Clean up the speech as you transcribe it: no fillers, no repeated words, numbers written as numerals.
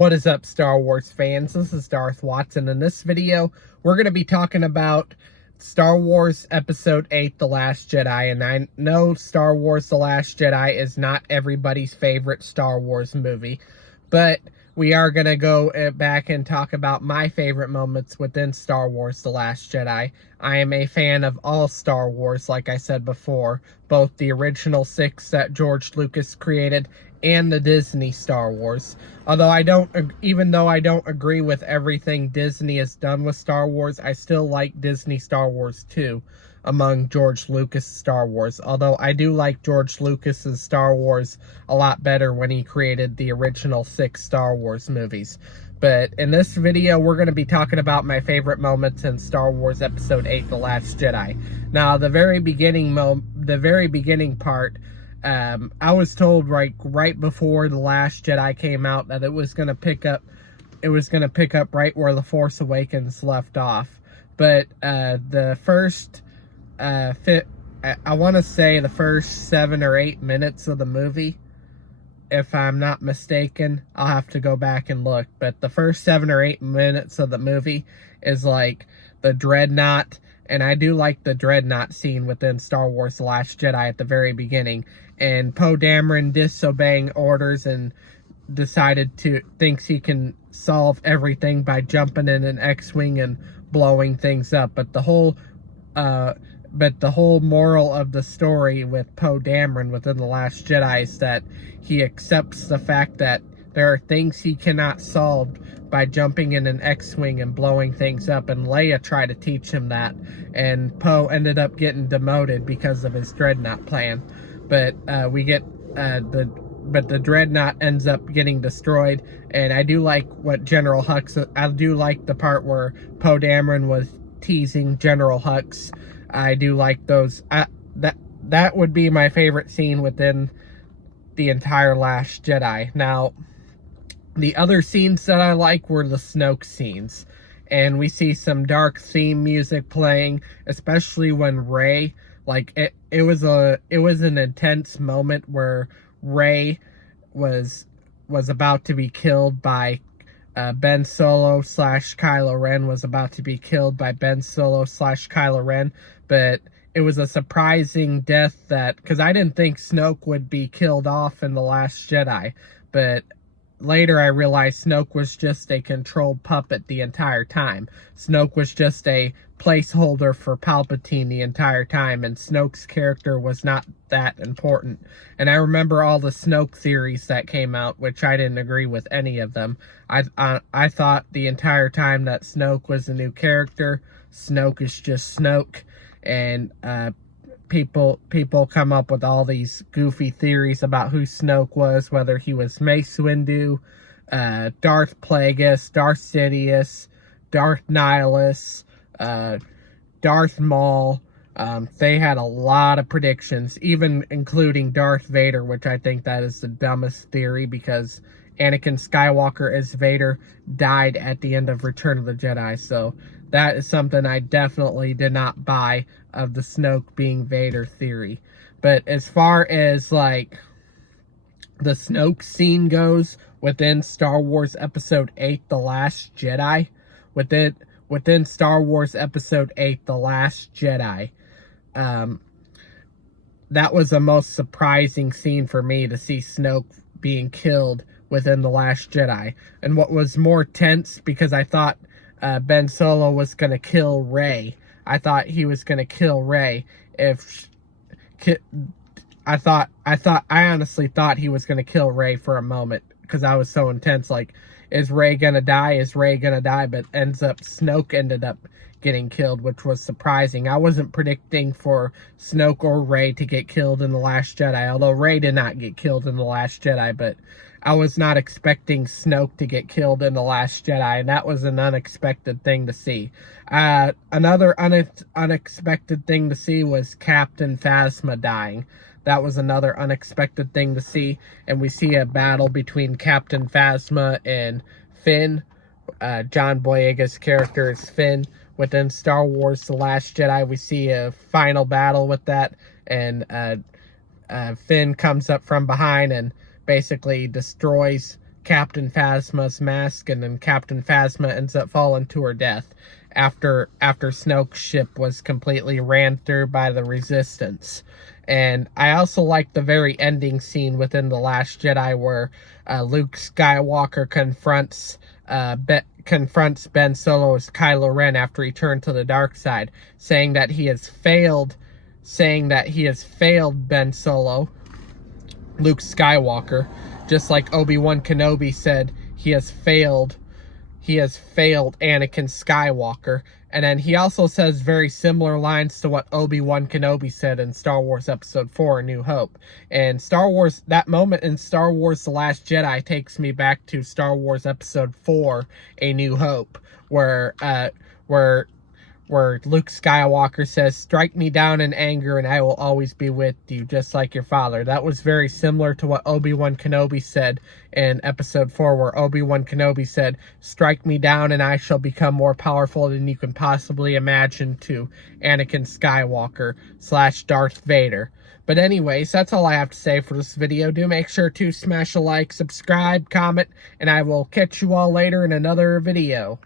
What is up, Star Wars fans? This is Darth Watson. In this video, we're going to be talking about Star Wars Episode 8, The Last Jedi. And I know Star Wars The Last Jedi is not everybody's favorite Star Wars movie, but we are going to go back and talk about my favorite moments within Star Wars The Last Jedi. I am a fan of all Star Wars, like I said before, both the original 6 that George Lucas created and the Disney Star Wars. Even though I don't agree with everything Disney has done with Star Wars, I still like Disney Star Wars too, among George Lucas Star Wars. Although I do like George Lucas's Star Wars a lot better when he created the original 6 Star Wars movies. But in this video, we're going to be talking about my favorite moments in Star Wars Episode 8, The Last Jedi. Now, the very beginning part, I was told right before The Last Jedi came out that it was going to pick up right where The Force Awakens left off. But the first I want to say the first 7 or 8 minutes of the movie, if I'm not mistaken, I'll have to go back and look, but the first 7 or 8 minutes of the movie is like the Dreadnought. And I do like the Dreadnought scene within Star Wars The Last Jedi at the very beginning. And Poe Dameron disobeying orders and thinks he can solve everything by jumping in an X-Wing and blowing things up. But the whole moral of the story with Poe Dameron within The Last Jedi is that he accepts the fact that there are things he cannot solve by jumping in an X-Wing and blowing things up, and Leia tried to teach him that, and Poe ended up getting demoted because of his Dreadnought plan. But the Dreadnought ends up getting destroyed, and I do like what General Hux. I do like the part where Poe Dameron was teasing General Hux. I do like those. That would be my favorite scene within the entire Last Jedi. Now, the other scenes that I like were the Snoke scenes, and we see some dark theme music playing, especially when Rey, it was an intense moment where Rey was about to be killed by Ben Solo / Kylo Ren was about to be killed by Ben Solo / Kylo Ren, but it was a surprising death because I didn't think Snoke would be killed off in The Last Jedi, but later I realized Snoke was just a controlled puppet the entire time. Snoke was just a placeholder for Palpatine the entire time, and Snoke's character was not that important. And I remember all the Snoke theories that came out, which I didn't agree with any of them. I thought the entire time that Snoke was a new character. Snoke is just Snoke, and people come up with all these goofy theories about who Snoke was, whether he was Mace Windu, Darth Plagueis, Darth Sidious, Darth Nihilus, Darth Maul. They had a lot of predictions, even including Darth Vader, which I think that is the dumbest theory, because Anakin Skywalker as Vader died at the end of Return of the Jedi. So that is something I definitely did not buy, of the Snoke being Vader theory. But as far as the Snoke scene goes within Star Wars Episode 8, The Last Jedi, within Star Wars Episode 8, The Last Jedi, that was the most surprising scene for me, to see Snoke being killed within The Last Jedi. And what was more tense, because I thought Ben Solo was going to kill Rey. I thought he was going to kill Rey. I honestly thought he was going to kill Rey for a moment, because I was so intense. Is Rey going to die? Is Rey going to die? But Snoke ended up getting killed, which was surprising. I wasn't predicting for Snoke or Rey to get killed in The Last Jedi, although Rey did not get killed in The Last Jedi, but I was not expecting Snoke to get killed in The Last Jedi, and that was an unexpected thing to see. Another unexpected thing to see was Captain Phasma dying. That was another unexpected thing to see, and we see a battle between Captain Phasma and Finn. John Boyega's character is Finn. Within Star Wars The Last Jedi, we see a final battle with that, and Finn comes up from behind and basically destroys Captain Phasma's mask, and then Captain Phasma ends up falling to her death after Snoke's ship was completely ran through by the Resistance. And I also like the very ending scene within The Last Jedi where Luke Skywalker confronts Ben Solo as Kylo Ren after he turned to the dark side, saying that he has failed Ben Solo, Luke Skywalker, just like Obi-Wan Kenobi said he has failed Anakin Skywalker. And then he also says very similar lines to what Obi-Wan Kenobi said in Star Wars Episode 4, A New Hope. And that moment in Star Wars The Last Jedi takes me back to Star Wars Episode 4, A New Hope, where Luke Skywalker says, "Strike me down in anger and I will always be with you, just like your father." That was very similar to what Obi-Wan Kenobi said in Episode 4, where Obi-Wan Kenobi said, "Strike me down and I shall become more powerful than you can possibly imagine," to Anakin Skywalker / Darth Vader. But anyways, that's all I have to say for this video. Do make sure to smash a like, subscribe, comment, and I will catch you all later in another video.